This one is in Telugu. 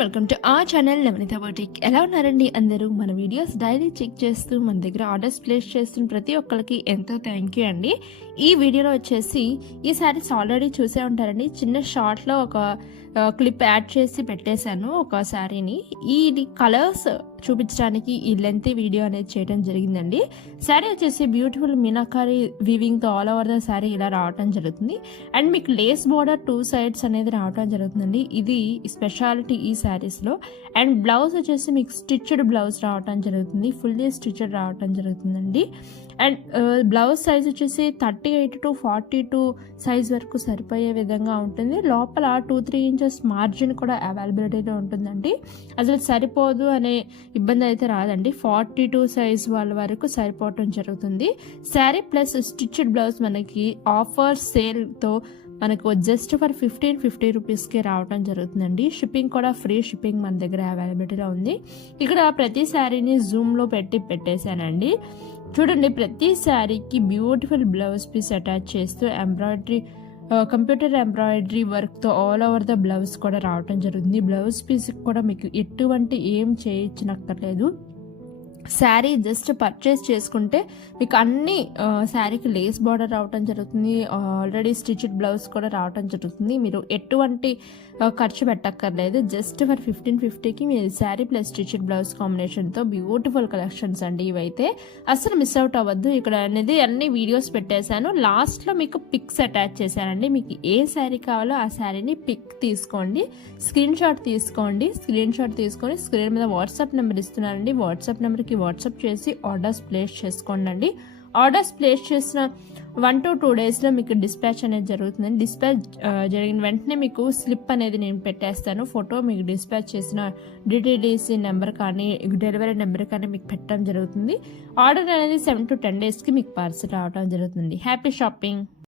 వెల్కమ్ టు ఆ ఛానల్ నవనీత బొటిక్. ఎలా ఉన్నారండి అందరూ? మన వీడియోస్ డైలీ చెక్ చేస్తూ మన దగ్గర ఆర్డర్స్ ప్లేస్ చేస్తున్న ప్రతి ఒక్కరికి ఎంతో థ్యాంక్ యూ అండి. ఈ వీడియోలో వచ్చేసి ఈ శారీస్ ఆల్రెడీ చూసే ఉంటారండి. చిన్న షార్ట్లో ఒక క్లిప్ యాడ్ చేసి పెట్టేశాను ఒక శారీని. ఈ కలర్స్ చూపించడానికి ఈ లెంత్ వీడియో అనేది చేయడం జరిగిందండి. శారీ వచ్చేసి బ్యూటిఫుల్ మీనాకారి వీవింగ్తో ఆల్ ఓవర్ ద శారీ ఇలా రావటం జరుగుతుంది. అండ్ మీకు లేస్ బోర్డర్ 2 సైడ్స్ అనేది రావటం జరుగుతుందండి. ఇది స్పెషాలిటీ ఈ శారీస్లో. అండ్ బ్లౌజ్ వచ్చేసి మీకు స్టిచ్డ్ బ్లౌజ్ రావటం జరుగుతుంది, ఫుల్లీ స్టిచ్డ్ రావటం జరుగుతుందండి. అండ్ బ్లౌజ్ సైజ్ వచ్చేసి 38 to 42 సైజ్ వరకు సరిపోయే విధంగా ఉంటుంది. లోపల 2-3 ఇంచెస్ మార్జిన్ కూడా అవైలబిలిటీలో ఉంటుందండి. అసలు సరిపోదు అనే ఇబ్బంది అయితే రాదండి. 42 సైజ్ వాళ్ళ వరకు సరిపోవటం జరుగుతుంది. శారీ ప్లస్ స్టిచ్డ్ బ్లౌజ్ మనకి ఆఫర్ సేల్తో మనకు జస్ట్ ఫర్ 1550 రూపీస్కి రావటం జరుగుతుందండి. షిప్పింగ్ కూడా ఫ్రీ షిప్పింగ్ మన దగ్గర అవైలబిలిటీలో ఉంది. ఇక్కడ ప్రతి శారీని జూమ్లో పెట్టేశానండి. చూడండి, ప్రతి శారీకి బ్యూటిఫుల్ బ్లౌజ్ పీస్ అటాచ్ చేస్తూ ఎంబ్రాయిడరీ కంప్యూటర్ ఎంబ్రాయిడరీ వర్క్తో ఆల్ ఓవర్ ద బ్లౌజ్ కూడా రావటం జరుగుతుంది. బ్లౌజ్ పీస్ కూడా మీకు ఎటువంటి ఏం చేయించనక్కర్లేదు. శారీ జస్ట్ పర్చేస్ చేసుకుంటే మీకు అన్ని శారీకి లేస్ బార్డర్ రావటం జరుగుతుంది. ఆల్రెడీ స్టిచ్డ్ బ్లౌజ్ కూడా రావటం జరుగుతుంది. మీరు ఎటువంటి ఖర్చు పెట్టక్కర్లేదు. జస్ట్ ఫర్ 1550కి మీరు శారీ ప్లస్ స్టిచ్డ్ బ్లౌజ్ కాంబినేషన్తో బ్యూటిఫుల్ కలెక్షన్స్ అండి. ఇవైతే అస్సలు మిస్ అవుట్ అవ్వద్దు. ఇక్కడ అనేది అన్ని వీడియోస్ పెట్టేశాను. లాస్ట్లో మీకు పిక్స్ అటాచ్ చేశానండి. మీకు ఏ శారీ కావాలో ఆ శారీని పిక్ తీసుకోండి, స్క్రీన్ షాట్ తీసుకొని స్క్రీన్ మీద వాట్సాప్ నెంబర్ ఇస్తున్నానండి. వాట్సాప్ నెంబర్కి వాట్సాప్ చేసి ఆర్డర్స్ ప్లేస్ చేసుకోండి. ఆర్డర్స్ ప్లేస్ చేసిన 1 to 2 డేస్లో మీకు డిస్పాచ్ అనేది జరుగుతుందండి. డిస్పాచ్ జరిగిన వెంటనే మీకు స్లిప్ అనేది నేను పెట్టేస్తాను. ఫోటో మీకు డిస్పాచ్ చేసిన డిటిడిసి నెంబర్ కానీ డెలివరీ నెంబర్ కానీ మీకు పెట్టడం జరుగుతుంది. ఆర్డర్ అనేది 7 to 10 డేస్కి మీకు పార్సల్ రావడం జరుగుతుంది. Happy shopping.